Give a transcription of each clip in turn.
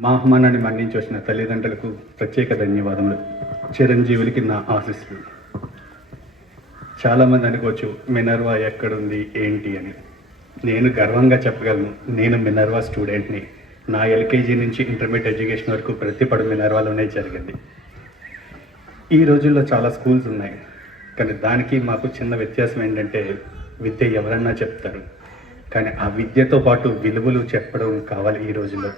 మా ఆహ్వానాన్ని మన్నించి వచ్చిన తల్లిదండ్రులకు ప్రత్యేక ధన్యవాదములు. చిరంజీవులకి నా ఆశీస్సులు. చాలామంది అనుకోవచ్చు మినర్వా ఎక్కడుంది ఏంటి అని. నేను గర్వంగా చెప్పగలను నేను మినర్వా స్టూడెంట్ని. నా ఎల్కేజీ నుంచి ఇంటర్మీడియట్ ఎడ్యుకేషన్ వరకు ప్రతి పడు మినర్వాలోనే జరిగింది. ఈ రోజుల్లో చాలా స్కూల్స్ ఉన్నాయి. కానీ దానికి మాకు చిన్న వ్యత్యాసం ఏంటంటే విద్య ఎవరన్నా చెప్తారు. కానీ ఆ విద్యతో పాటు విలువలు చెప్పడం కావాలి ఈ రోజుల్లో.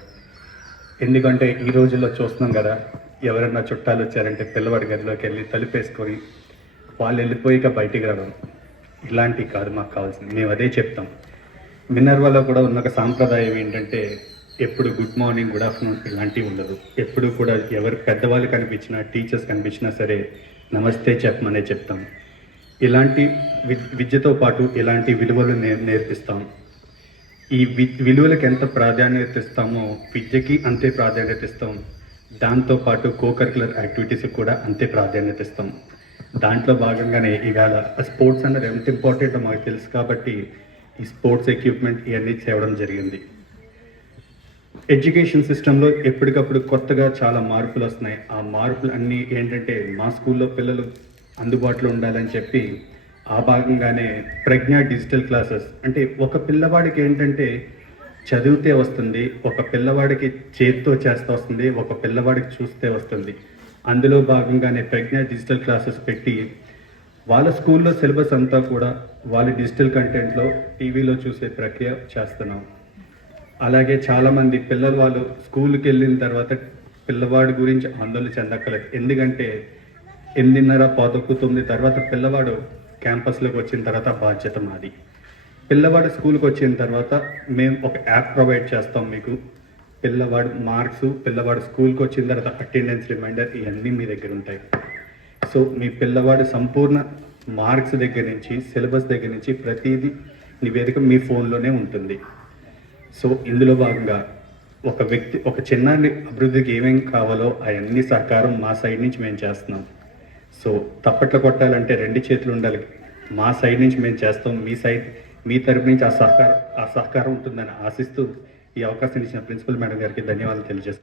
ఎందుకంటే ఈ రోజుల్లో చూస్తున్నాం కదా ఎవరన్నా చుట్టాలు వచ్చారంటే పిల్లవాడి గదిలోకి వెళ్ళి తలుపేసుకొని వాళ్ళు వెళ్ళిపోయాక బయటికి రావడం. ఇలాంటివి కాదు మాకు కావాల్సింది. మేము అదే చెప్తాం. మినర్వాలో కూడా ఉన్న ఒక సాంప్రదాయం ఏంటంటే ఎప్పుడు గుడ్ మార్నింగ్ గుడ్ ఆఫ్టర్నూన్ ఇలాంటివి ఉండదు. ఎప్పుడు కూడా ఎవరు పెద్దవాళ్ళు కనిపించినా టీచర్స్ కనిపించినా సరే నమస్తే చెప్పమనే చెప్తాం. ఇలాంటి విద్యతో పాటు ఇలాంటి విలువలు నేర్ నేర్పిస్తాం. ఈ వి విలువలకు ఎంత ప్రాధాన్యత ఇస్తామో విద్యకి అంతే ప్రాధాన్యత ఇస్తాం. దాంతోపాటు కో కరికులర్ యాక్టివిటీస్కి కూడా అంతే ప్రాధాన్యత ఇస్తాం. దాంట్లో భాగంగానే ఇవాళ స్పోర్ట్స్ అన్నది ఎంత ఇంపార్టెంటో మాకు తెలుసు కాబట్టి ఈ స్పోర్ట్స్ ఎక్విప్మెంట్ ఇవన్నీ చేయడం జరిగింది. ఎడ్యుకేషన్ సిస్టంలో ఎప్పటికప్పుడు కొత్తగా చాలా మార్పులు వస్తున్నాయి. ఆ మార్పులు అన్నీ ఏంటంటే మా స్కూల్లో పిల్లలు అందుబాటులో ఉండాలని చెప్పి ఆ భాగంగానే ప్రజ్ఞ డిజిటల్ క్లాసెస్. అంటే ఒక పిల్లవాడికి ఏంటంటే చదివితే వస్తుంది ఒక పిల్లవాడికి చేతితో చేస్తే వస్తుంది ఒక పిల్లవాడికి చూస్తే వస్తుంది. అందులో భాగంగానే ప్రజ్ఞ డిజిటల్ క్లాసెస్ పెట్టి వాళ్ళ స్కూల్లో సిలబస్ అంతా కూడా వాళ్ళ డిజిటల్ కంటెంట్లో టీవీలో చూసే ప్రక్రియ చేస్తున్నాం. అలాగే చాలామంది పిల్లలు వాళ్ళు స్కూల్కి వెళ్ళిన తర్వాత పిల్లవాడి గురించి ఆందోళన చెందక్కర్లేదు. ఎందుకంటే ఎనిమిదిన్నర పాతొక్కు తొమ్మిది తర్వాత పిల్లవాడు క్యాంపస్లోకి వచ్చిన తర్వాత బాధ్యత మాది. పిల్లవాడు స్కూల్కి వచ్చిన తర్వాత మేము ఒక యాప్ ప్రొవైడ్ చేస్తాం మీకు. పిల్లవాడు మార్క్స్ పిల్లవాడు స్కూల్కి వచ్చిన తర్వాత అటెండెన్స్ రిమైండర్ ఇవన్నీ మీ దగ్గర ఉంటాయి. సో మీ పిల్లవాడు సంపూర్ణ మార్క్స్ దగ్గర నుంచి సిలబస్ దగ్గర నుంచి ప్రతిదీ నివేదిక మీ ఫోన్లోనే ఉంటుంది. సో ఇందులో భాగంగా ఒక వ్యక్తి ఒక చిన్నారి అభివృద్ధికి ఏమేమి కావాలో అవన్నీ సహకారం మా సైడ్ నుంచి మేము చేస్తున్నాం. సో తప్పట్లు కొట్టాలంటే రెండు చేతులు ఉండాలి. మా సైడ్ నుంచి మేము చేస్తాం. మీ సైడ్ మీ తరపు నుంచి ఆ సహకారం ఆ సహకారం ఉంటుందని ఆశిస్తూ ఈ అవకాశం ఇచ్చిన ప్రిన్సిపల్ మేడం గారికి ధన్యవాదాలు తెలియజేస్తాను